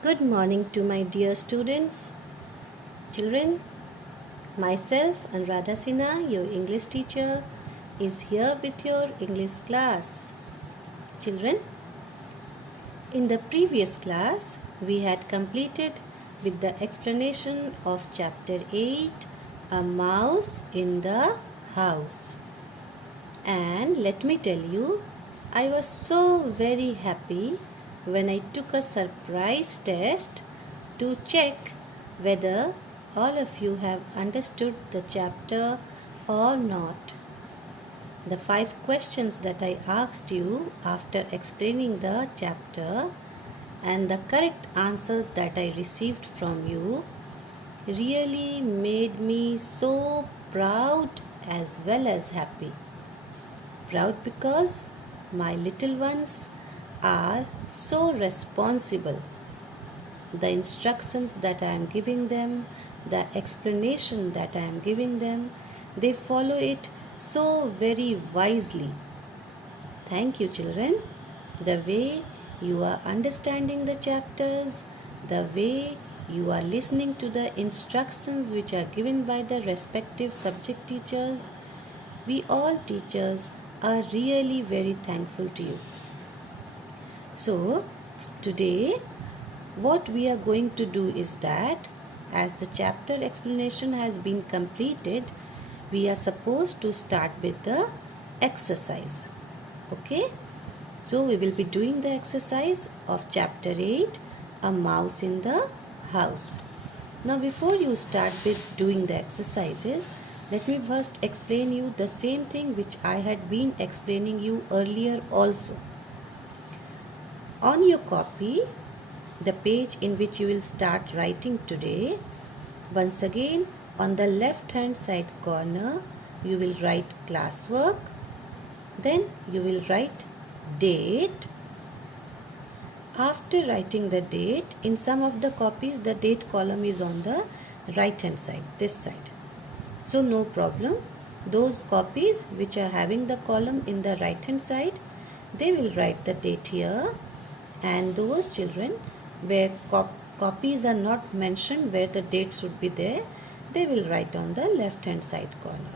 Good morning to my dear students, children. Myself, Anuradha Sinha, your English teacher, is here with your English class. Children, in the previous class, we had completed with the explanation of chapter 8, A Mouse in the House. And let me tell you, I was so very happy when I took a surprise test to check whether all of you have understood the chapter or not. The 5 questions that I asked you after explaining the chapter and the correct answers that I received from you really made me so proud as well as happy. Proud because my little ones are so responsible. The instructions that I am giving them, the explanation that I am giving them, they follow it so very wisely. Thank you, children. The way you are understanding the chapters, the way you are listening to the instructions which are given by the respective subject teachers, we all teachers are really very thankful to you. So, today what we are going to do is that as the chapter explanation has been completed, we are supposed to start with the exercise. Okay? So, we will be doing the exercise of chapter 8, A Mouse in the House. Now, before you start with doing the exercises, let me first explain you the same thing which I had been explaining you earlier also. On your copy, the page in which you will start writing today, once again on the left hand side corner, you will write classwork, then you will write date. After writing the date, in some of the copies the date column is on the right hand side, this side. So no problem. Those copies which are having the column in the right hand side, they will write the date here. And those children where copies are not mentioned, where the date should be there, they will write on the left hand side corner.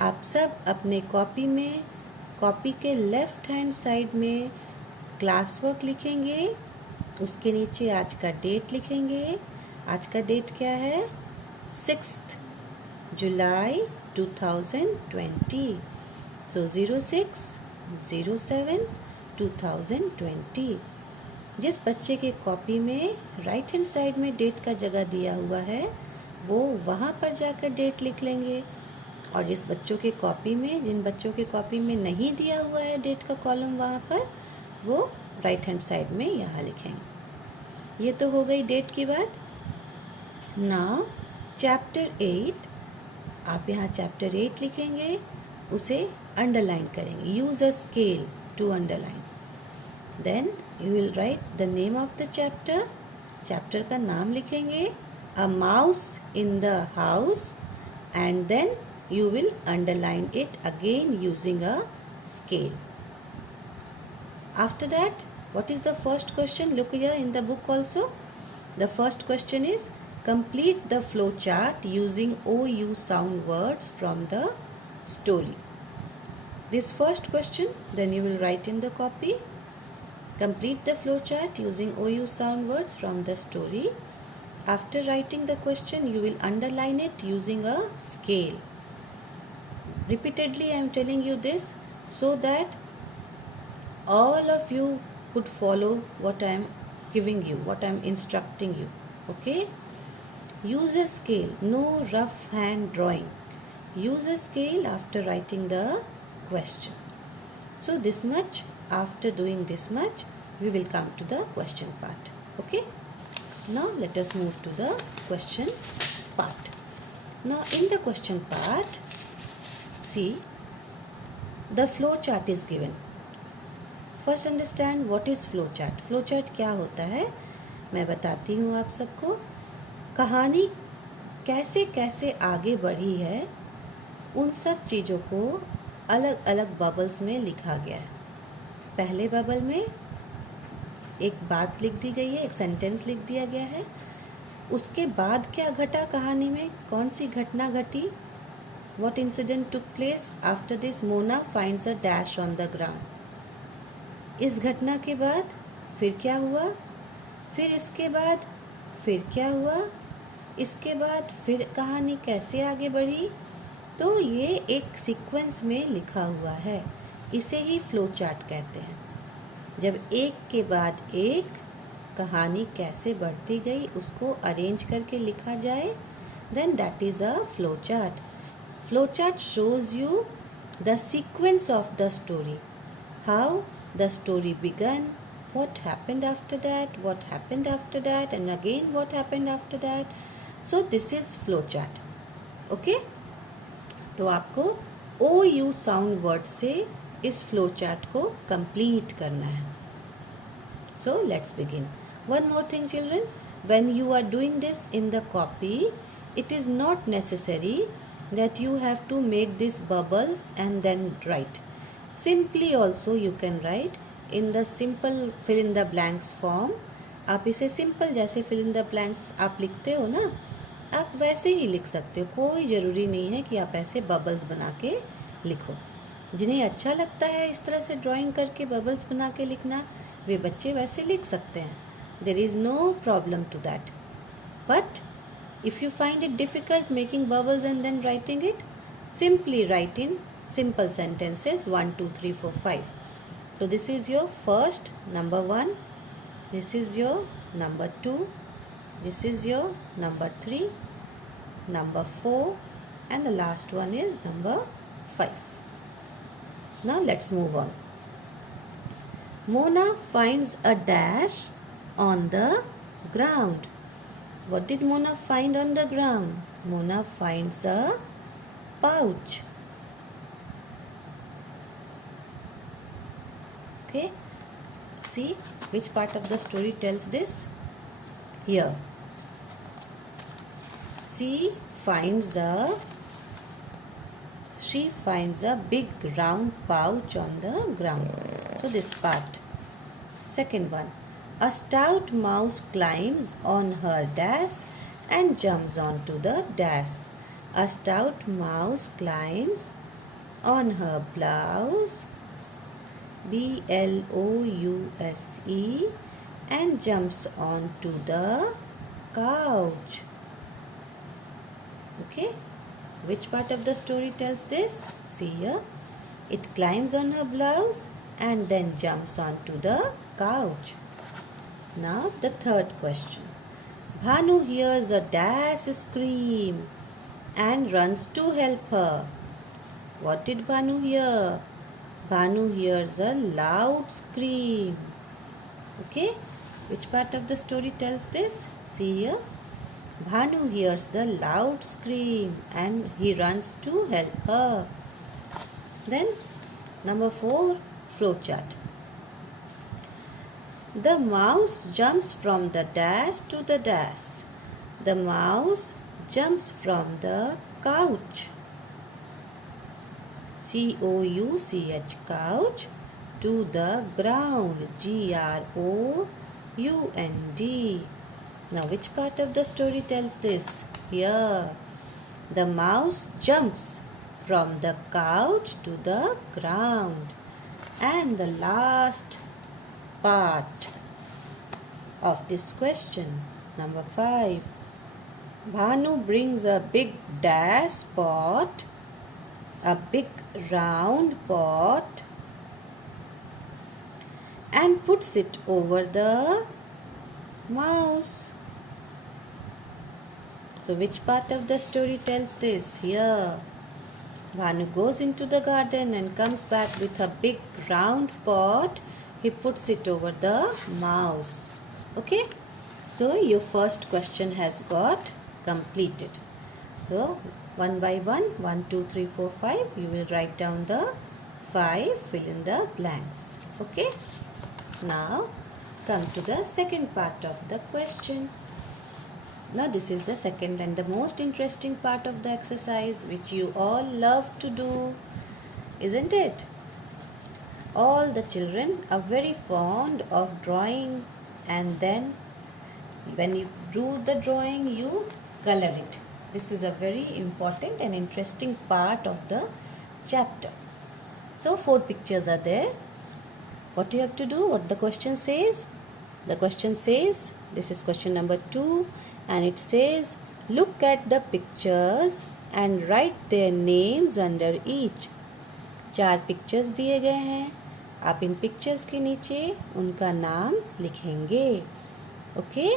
आप सब अपने copy में, copy के left hand side में class work लिखेंगे, उसके नीचे आज का डेट लिखेंगे. आज का डेट क्या है? 6th July 2020. So 06/07/2020. जिस बच्चे के कॉपी में राइट हैंड साइड में डेट का जगह दिया हुआ है वो वहाँ पर जाकर डेट लिख लेंगे, और जिस बच्चों के कॉपी में, जिन बच्चों के कॉपी में नहीं दिया हुआ है डेट का कॉलम, वहाँ पर वो राइट हैंड साइड में यहाँ लिखेंगे. ये तो हो गई डेट की बात. नाउ चैप्टर 8, आप यहाँ चैप्टर 8 लिखेंगे, उसे अंडरलाइन करेंगे. Use a scale to underline. Then you will write the name of the chapter. Chapter का नाम लिखेंगे, a mouse in the house, and then you will underline it again using a scale. After that, what is the first question? Look here in the book also. The first question is, complete the flow chart using OU sound words from the story. This first question, then you will write in the copy. Complete the flow chart using OU sound words from the story. After writing the question, you will underline it using a scale. Repeatedly I am telling you this so that all of you could follow what I am giving you, what I am instructing you. Okay? Use a scale, no rough hand drawing. Use a scale after writing the question. So this much, after doing this much, we will come to the question part. Okay? Now let us move to the question part. Now in the question part, see, the flow chart is given. First understand what is flow chart. Flow chart क्या होता है मैं बताती हूँ आप सबको. कहानी कैसे कैसे आगे बढ़ी है उन सब चीज़ों को अलग अलग बबल्स में लिखा गया है. पहले बबल में एक बात लिख दी गई है, एक सेंटेंस लिख दिया गया है। उसके बाद क्या घटा कहानी में, कौन सी घटना घटी? What incident took place? After this, Mona finds a dash on the ground. इस घटना के बाद फिर क्या हुआ? फिर इसके बाद फिर क्या हुआ? इसके बाद फिर कहानी कैसे आगे बढ़ी? तो ये एक सीक्वेंस में लिखा हुआ है, इसे ही फ्लो चार्ट कहते हैं। जब एक के बाद एक कहानी कैसे बढ़ती गई उसको अरेंज करके लिखा जाए, then that is a flow chart. Flowchart shows you the sequence of the story, how the story began, what happened after that, what happened after that, and again what happened after that. So this is flowchart. Okay? तो आपको OU sound word से इस flowchart को complete करना है. So let's begin. One more thing, children. When you are doing this in the copy, it is not necessary that you have to make these bubbles and then write. Simply also you can write in the simple fill in the blanks form. आप इसे simple जैसे fill in the blanks आप लिखते हो ना, आप वैसे ही लिख सकते हो। कोई ज़रूरी नहीं है कि आप ऐसे bubbles बना के लिखो। जिन्हें अच्छा लगता है इस तरह से ड्राइंग करके bubbles बना के लिखना, वे बच्चे वैसे लिख सकते हैं। There is no problem to that. But if you find it difficult making bubbles and then writing it, simply write in simple sentences 1, 2, 3, 4, 5. So this is your first number 1, this is your number 2, this is your number 3, number 4, and the last one is number 5. Now let's move on. Mona finds a dash on the ground. What did Mona find on the ground? Mona finds a pouch. Okay, see which part of the story tells this? Here. She finds a big round pouch on the ground. So this part. Second one. A stout mouse climbs on her dash and jumps onto the dash. A stout mouse climbs on her blouse, BLOUSE, and jumps onto the couch. Okay, which part of the story tells this? See here, it climbs on her blouse and then jumps onto the couch. Now the third question. Bhanu hears a dash scream and runs to help her. What did Bhanu hear? Bhanu hears a loud scream. Okay, which part of the story tells this? See here. Bhanu hears the loud scream and he runs to help her. Then number 4, flowchart. The mouse jumps from the dash to the dash. The mouse jumps from the couch, COUCH, couch, to the ground, GROUND. Now which part of the story tells this? Here. The mouse jumps from the couch to the ground. And the last part of this question, number 5. Bhanu brings a big dash pot, a big round pot, and puts it over the mouse. So which part of the story tells this? Here. Bhanu goes into the garden and comes back with a big round pot. He puts it over the mouse. Okay, so your first question has got completed. So one by one, 1, 2, 3, 4, 5, you will write down the 5, fill in the blanks. Okay, now come to the second part of the question. Now this is the second and the most interesting part of the exercise, which you all love to do, isn't it? All the children are very fond of drawing and then when you do the drawing, you color it. This is a very important and interesting part of the chapter. So 4 pictures are there. What you have to do, what the question says? The question says, this is question number 2, and it says, look at the pictures and write their names under each. 4 pictures दिए गए हैं, आप इन pictures के नीचे उनका नाम लिखेंगे. Okay?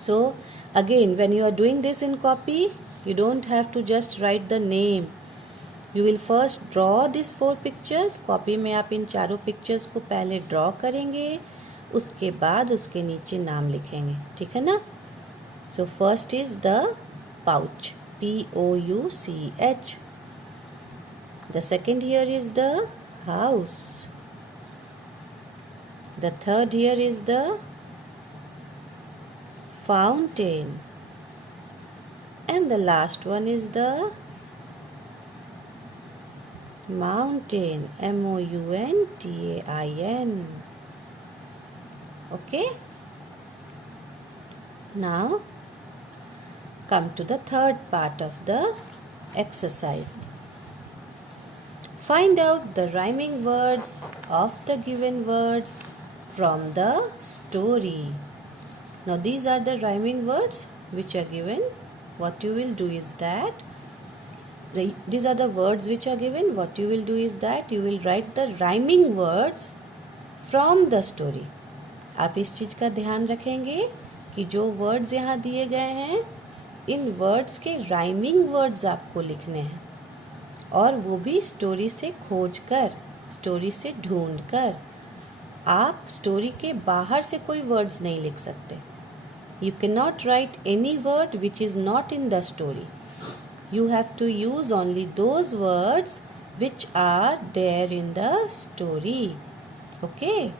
So again, when you are doing this in copy, you don't have to just write the name. You will first draw these 4 pictures. Copy में आप इन 4 पिक्चर्स को पहले ड्रॉ करेंगे, उसके बाद उसके नीचे नाम लिखेंगे. ठीक है ना? So first is the pouch, Pouch. The second here is the house. The third here is the fountain. And the last one is the mountain, Mountain. Okay? Now come to the third part of the exercise. Find out the rhyming words of the given words from the story. Now these are the rhyming words which are given. What you will do is that these are the words which are given. What you will do is that you will write the rhyming words from the story. आप इस चीज़ का ध्यान रखेंगे कि जो words यहाँ दिए गए हैं, इन वर्ड्स के राइमिंग वर्ड्स आपको लिखने हैं, और वो भी स्टोरी से खोज कर, स्टोरी से ढूंढ कर. आप स्टोरी के बाहर से कोई वर्ड्स नहीं लिख सकते. You cannot write any word which is not in the story. You have to use only those words which are there in the story. Okay?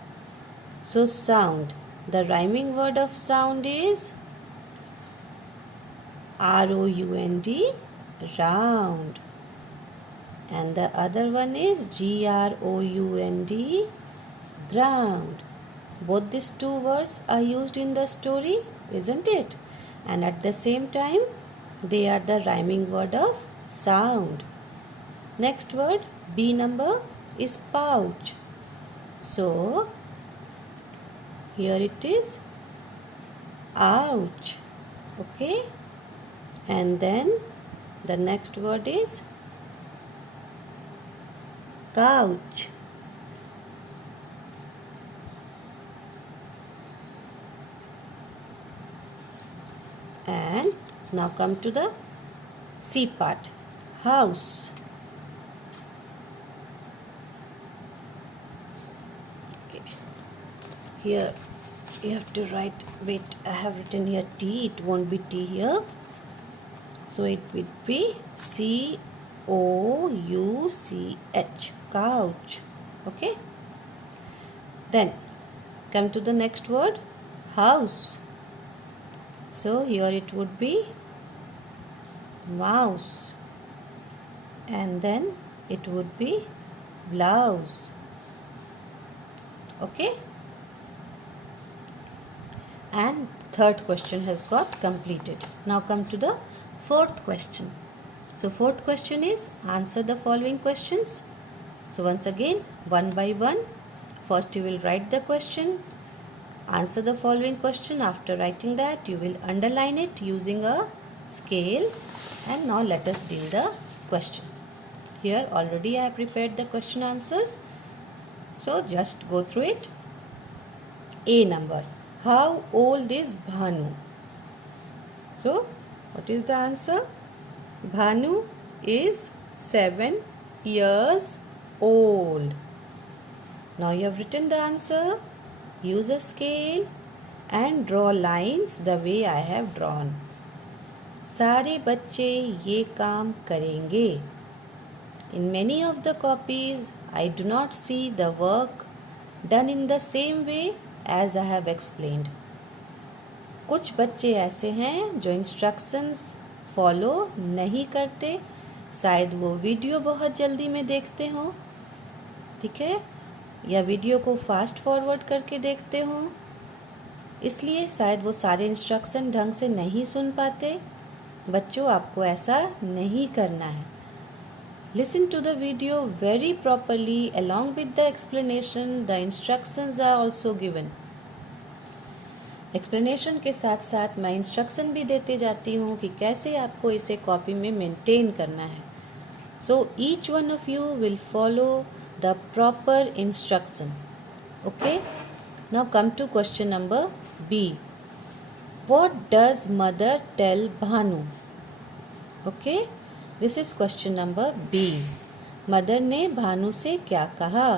So sound. The rhyming word of sound is round, round. And the other one is ground, ground. Both these 2 words are used in the story, isn't it? And at the same time, they are the rhyming word of sound. Next word, B number, is pouch. So here it is ouch. Okay? And then the next word is couch. And now come to the C part, house. Okay. Here you have to write, wait, I have written here T, it won't be T here. So it will be COUCH, couch. Okay. Then come to the next word, house. So here it would be mouse, and then it would be blouse. Okay? And third question has got completed. Now come to the fourth question. So fourth question is, answer the following questions. So once again, one by one, first you will write the question, answer the following question. After writing that, you will underline it using a scale. And now let us deal the question. Here already I have prepared the question answers, so just go through it. A number, how old is Bhanu? So what is the answer? Bhanu is 7 years old. Now you have written the answer. Use a scale and draw lines the way I have drawn. सारे बच्चे ये काम करेंगे. In many of the copies, I do not see the work done in the same way as I have explained. कुछ बच्चे ऐसे हैं जो इंस्ट्रक्शंस फॉलो नहीं करते, शायद वो वीडियो बहुत जल्दी में देखते हों, ठीक है, या वीडियो को फास्ट फॉरवर्ड करके देखते हों, इसलिए शायद वो सारे इंस्ट्रक्शन ढंग से नहीं सुन पाते। बच्चों, आपको ऐसा नहीं करना है। Listen to the video very properly along with the explanation. The instructions are also given. Explanation के साथ साथ मैं इंस्ट्रक्शन भी देते जाती हूँ कि कैसे आपको इसे कॉपी में मेंटेन करना है। So each one of you will follow the proper instruction. Okay, now come to question number B. What does mother tell Bhanu? Okay, this is question number B. Mother ने भानु से क्या कहा?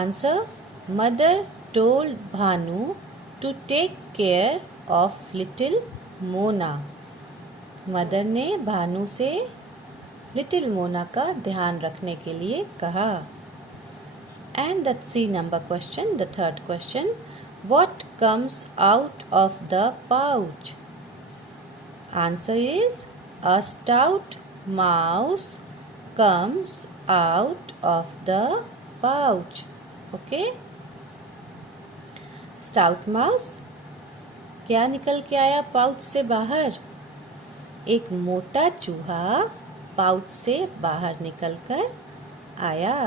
Answer: mother told Bhanu to take care of little Mona. Mother ने भानु से little Mona का ध्यान रखने के लिए कहा. And the C number question, the third question. What comes out of the pouch? Answer is a stout mouse comes out of the pouch. Okay? Stout mouse क्या निकल के आया पाउच से बाहर? एक मोटा चूहा पाउच से बाहर निकल कर आया.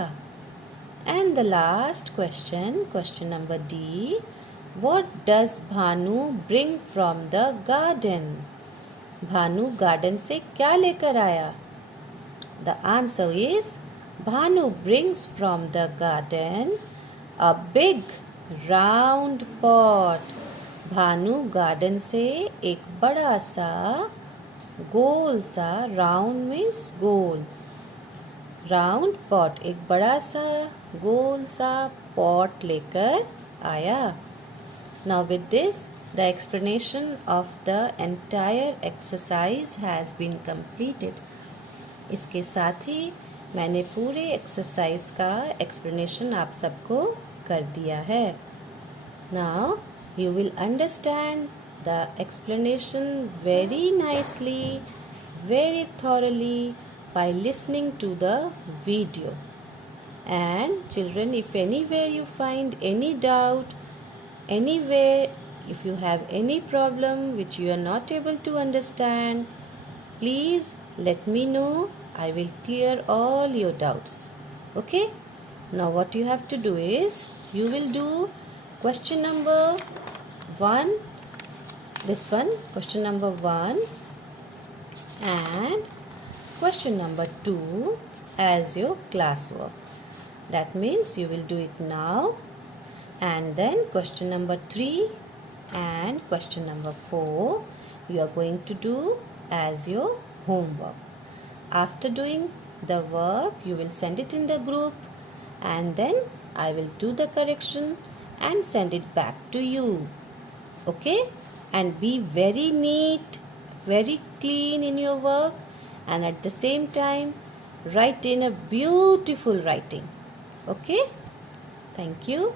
And the last question, question number D. What does Bhanu bring from the garden? Bhanu garden से क्या लेकर आया? The answer is Bhanu brings from the garden a big round pot. Bhanu garden से एक बड़ा सा गोल सा, राउंड मीन्स गोल, राउंड पॉट, एक बड़ा सा गोल सा पॉट लेकर आया. Now with this the explanation of the entire exercise has been completed. इसके साथ ही मैंने पूरे एक्सरसाइज का एक्सप्लेनेशन आप सबको कर दिया है. Now you will understand the explanation very nicely, very thoroughly by listening to the video. And children, if anywhere you find any doubt, anywhere if you have any problem which you are not able to understand, please let me know. I will clear all your doubts. Okay? Now what you have to do is, you will do question number 1, this one, question number 1 and question number 2 as your classwork. That means you will do it now, and then question number 3 and question number 4 you are going to do as your homework. After doing the work, you will send it in the group, and then I will do the correction and send it back to you. Okay? And be very neat, very clean in your work, and at the same time write in a beautiful writing. Okay? Thank you.